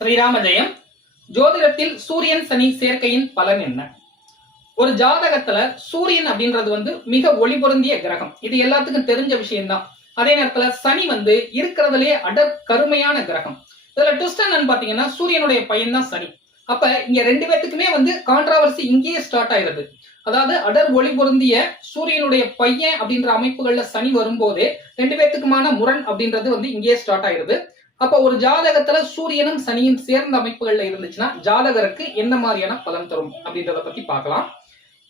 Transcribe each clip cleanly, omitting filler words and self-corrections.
ஸ்ரீராம ஜெயம். ஜோதிடத்தில் சூரியன் சனி சேர்க்கையின் பலன் என்ன? ஒரு ஜாதகத்துல சூரியன் அப்படின்றது மிக ஒளி பொருந்திய கிரகம். இது எல்லாத்துக்கும் தெரிஞ்ச விஷயம்தான். அதே நேரத்துல சனி இருக்கிறதுலே அடர் கருமையான கிரகம். இதுல ட்விஸ்ட் என்னன்னு பாத்தீங்கன்னா சூரியனுடைய பையன் தான் சனி. அப்ப இங்க ரெண்டு பேத்துக்குமே கான்ட்ராவர்சி இங்கேயே ஸ்டார்ட் ஆயிருது. அதாவது அடர் ஒளி பொருந்திய சூரியனுடைய பையன் அப்படின்ற அமைப்புகள்ல சனி வரும்போதே ரெண்டு பேத்துக்குமான முரண் அப்படின்றது இங்கேயே ஸ்டார்ட் ஆயிருது. அப்ப ஒரு ஜாதகத்துல சூரியனும் சனியும் சேர்ந்த அமைப்புகள்ல இருந்துச்சுன்னா ஜாதகருக்கு என்ன மாதிரியான பலன் தரும் அப்படின்றத பத்தி பார்க்கலாம்.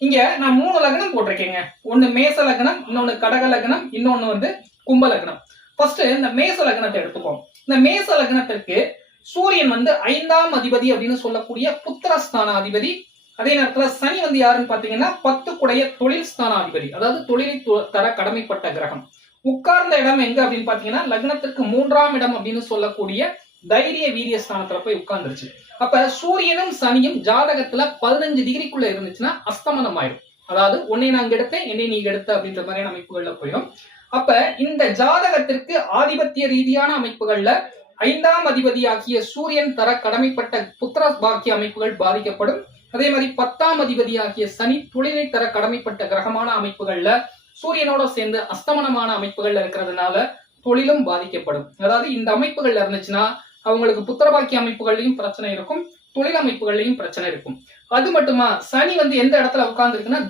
இங்க நான் 3 லக்னம் போட்டிருக்கேங்க. ஒன்னு மேச லக்னம், இன்னொன்னு கடக லக்னம், இன்னொன்னு கும்ப லக்னம். ஃபர்ஸ்ட் இந்த மேச லக்னத்தை எடுத்துப்போம். இந்த மேச லக்னத்திற்கு சூரியன் 5ஆம் அதிபதி அப்படின்னு சொல்லக்கூடிய புத்திரஸ்தான அதிபதி. அதே நேரத்துல சனி யாருன்னு பாத்தீங்கன்னா 10 குடைய தொழில் ஸ்தானாதிபதி, அதாவது தொழிலை தர கடமைப்பட்ட கிரகம். உட்கார்ந்த இடம் எங்க அப்படின்னு பாத்தீங்கன்னா லக்னத்திற்கு 3ஆம் இடம் அப்படின்னு சொல்லக்கூடிய தைரிய வீரிய ஸ்தானத்துல போய் உட்கார்ந்துருச்சு. அப்ப சூரியனும் சனியும் ஜாதகத்துல 15 டிகிரிக்குள்ள இருந்துச்சுன்னா அஸ்தமனம் ஆயிடும். அதாவது உன்னை நான் எடுத்தேன், என்னை நீ எடுத்த அப்படின்ற மாதிரியான அமைப்புகள்ல போயிடும். அப்ப இந்த ஜாதகத்திற்கு ஆதிபத்திய ரீதியான அமைப்புகள்ல 5ஆம் அதிபதியாகிய சூரியன் தர கடமைப்பட்ட புத்திர பாக்கிய அமைப்புகள் பாதிக்கப்படும். அதே மாதிரி 10ஆம் அதிபதியாகிய சனி தொழிலை தர கடமைப்பட்ட கிரகமான அமைப்புகள்ல சூரியனோட சேர்ந்து அஸ்தமனமான அமைப்புகள்ல இருக்கிறதுனால தொழிலும் பாதிக்கப்படும். அதாவது இந்த அமைப்புகள்ல இருந்துச்சுன்னா அவங்களுக்கு புத்திரபாக்கிய அமைப்புகள்லயும் பிரச்சனை இருக்கும், தொழில் அமைப்புகள்லயும் பிரச்சனை இருக்கும். அது மட்டுமா சனி எந்த இடத்துல உட்கார்ந்து இருக்குன்னா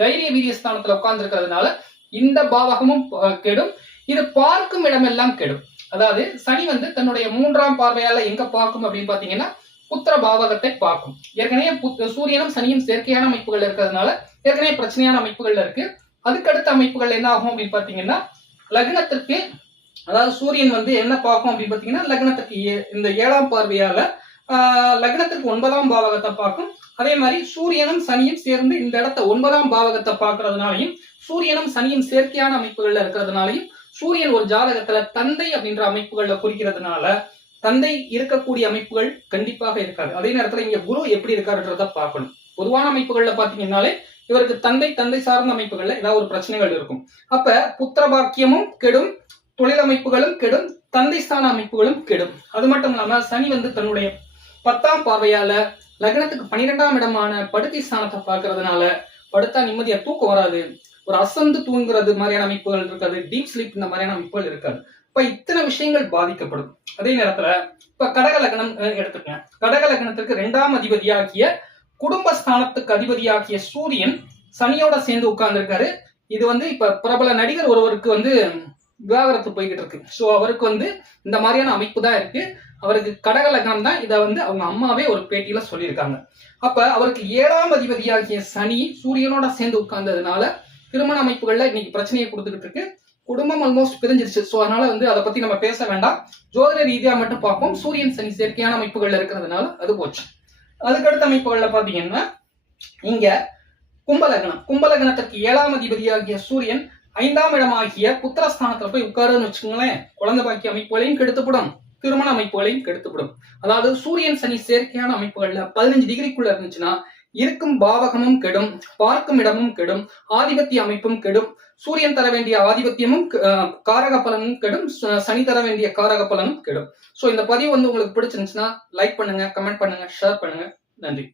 தைரிய வீரியஸ்தானத்துல உட்கார்ந்து இருக்கிறதுனால இந்த பாவகமும் கெடும். இது பார்க்கும் இடமெல்லாம் கெடும். அதாவது சனி தன்னுடைய 3ஆம் பார்வையால எங்க பார்க்கும் அப்படின்னு பாத்தீங்கன்னா புத்திர பாவகத்தை பார்க்கும். ஏற்கனவே சூரியனும் சனியும் செயற்கையான அமைப்புகள் இருக்கிறதுனால ஏற்கனவே பிரச்சனையான அமைப்புகள்ல இருக்கு. அதுக்கடுத்த அமைப்புகள் என்ன ஆகும் அப்படின்னு பாத்தீங்கன்னா லக்னத்திற்கு, அதாவது சூரியன் என்ன பார்க்கும் அப்படின்னு பாத்தீங்கன்னா லக்னத்திற்கு இந்த 7ஆம் பார்வையால லக்னத்திற்கு 9ஆம் பாவகத்தை பார்க்கும். அதே மாதிரி சூரியனும் சனியும் சேர்ந்து இந்த இடத்த 9ஆம் பாவகத்தை பார்க்கறதுனாலையும் சூரியனும் சனியும் செயற்கையான அமைப்புகள்ல இருக்கிறதுனாலையும் சூரியன் ஒரு ஜாதகத்துல தந்தை அப்படின்ற அமைப்புகள்ல குறிக்கிறதுனால தந்தை இருக்கக்கூடிய அமைப்புகள் கண்டிப்பாக இருக்காது. அதே நேரத்துல இங்க குரு எப்படி இருக்காருன்றத பார்க்கணும். பொதுவான அமைப்புகள்ல பாத்தீங்கன்னாலே இவருக்கு தந்தை சார்ந்த அமைப்புகள்ல ஏதாவது ஒரு பிரச்சனைகள் இருக்கும். அப்ப புத்திர பாக்கியமும் கெடும், தொழில் அமைப்புகளும் கெடும், தந்தை ஸ்தான அமைப்புகளும் கெடும். அது மட்டும் இல்லாம சனி தன்னுடைய 10ஆம் பார்வையால லக்னத்துக்கு 12ஆம் இடமான படுக்கை ஸ்தானத்தை பார்க்கறதுனால படுத்தா நிம்மதியா தூக்கம் வராது, ஒரு அசந்து தூங்குறது மாதிரியான அமைப்புகள் இருக்காது, டீப் ஸ்லீப் இந்த மாதிரியான அமைப்புகள் இருக்காது. இப்ப இத்தனை விஷயங்கள் பாதிக்கப்படும். அதே நேரத்துல இப்ப கடக லக்னம் எடுத்துக்கங்க. கடக லக்னத்துக்கு 2ஆம் அதிபதியாகிய குடும்பஸ்தானத்துக்கு அதிபதியாகிய சூரியன் சனியோட சேர்ந்து உட்கார்ந்து இருக்காரு. இது இப்ப பிரபல நடிகர் ஒருவருக்கு விவாகரத்து போய்கிட்டு இருக்கு. சோ அவருக்கு இந்த மாதிரியான அமைப்பு தான் இருக்கு. அவருக்கு கடக லக்னம் தான். இதை அவங்க அம்மாவே ஒரு பேட்டியில சொல்லியிருக்காங்க. அப்ப அவருக்கு 7ஆம் அதிபதியாகிய சனி சூரியனோட சேர்ந்து உட்கார்ந்ததுனால திருமண அமைப்புகள்ல இன்னைக்கு பிரச்சனையை கொடுத்துக்கிட்டு இருக்கு. குடும்பம் ஆல்மோஸ்ட் பிரிஞ்சிருச்சு. சோ அதனால அதை பத்தி நம்ம பேச வேண்டாம். ஜோதிட ரீதியா மட்டும் பார்ப்போம். சூரியன் சனி செயற்கையான அமைப்புகள்ல இருக்கிறதுனால அது போச்சு. அதுக்கடுத்த அமைப்புகள்ல பாத்தீங்கன்னா இங்க கும்பலக்னத்திற்கு 7ஆம் அதிபதியாகிய சூரியன் 5ஆம் இடமாகிய புத்திரஸ்தானத்துல போய் உட்காருன்னு வச்சுக்கோங்களேன். குழந்தை பாக்கிய அமைப்புகளையும் கெடுத்துப்படும், திருமண அமைப்புகளையும் கெடுத்துப்படும். அதாவது சூரியன் சனி செயற்கையான அமைப்புகள்ல 15 டிகிரிக்குள்ள இருந்துச்சுன்னா இருக்கும் பாவகமும் கெடும், பார்க்கும் இடமும் கெடும், ஆதிபத்திய அமைப்பும் கெடும். சூரியன் தர வேண்டிய ஆதிபத்தியமும் காரக பலனும் கெடும், சனி தர வேண்டிய காரக பலனும் கெடும். சோ இந்த பதிவு உங்களுக்கு பிடிச்சிருந்துச்சுன்னா லைக் பண்ணுங்க, கமெண்ட் பண்ணுங்க, ஷேர் பண்ணுங்க. நன்றி.